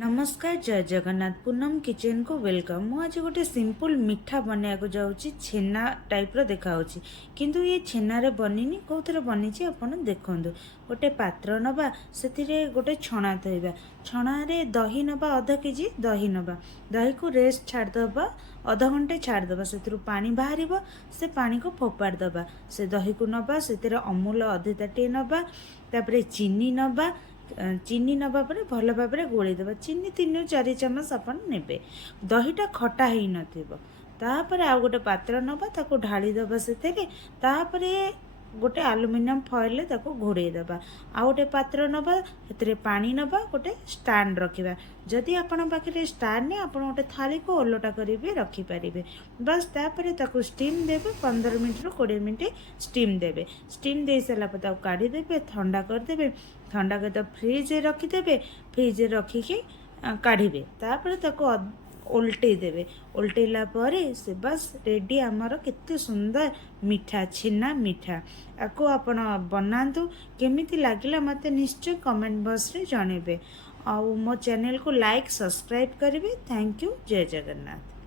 नमस्कार जय जगन्नाथ पूनम किचन को वेलकम। मु आज गोटे सिंपल मिठा बनाया जाऊँगी छेना टाइप रो देखा किंतु ये छेनारे बनीनी कौन बनी आपड़ देखु। गोटे पात्र नवा से गोटे छणा थोड़ा छणारे दही नवा अध केजी दही नवा दही को रेस्ट छाड़दबा अध घंटे छाड़दबा से पानी बाहर से पानी को फोपाड़ दबा से दही को नवा से अमूल अधे ताटे नवा तापर चीनी नवा चीनी नवा पर भल भाव में गोलैदेव चीनी 3-4 चामच आप ने दहीटा खटा हो नापर आउ गोटे पात्र नवा ताको ढालीदबा से गोटे आलुमिनियम फॉइल घोड़ेदबा आ गोटे पात्र नवा से पानी नवा गोटे स्टैंड रखा जदि आपण पाखे स्टैंड नहीं आप गोटे थाली को ओलटा कर रखिपारे बस तापर ताको स्टीम देवे 15 मिनट रू 20 मिनट स्टीम देवे स्टीम दे सारापर काढ़ीदेवे ठंडा करदे ठंडा कर फ्रिज रखिदे फ्रिज रखिकी काढ़े तापर उल्टे देवे उल्टेला परे से बस रेडी आमर केते सुंदर मिठा छेना मिठा आपको आपण बनातु केमिति लागिला मते निश्चय कमेंट बॉक्स रे जणेबे आ मो चैनल को लाइक सब्सक्राइब करेंगे। Thank you. जय जगन्नाथ।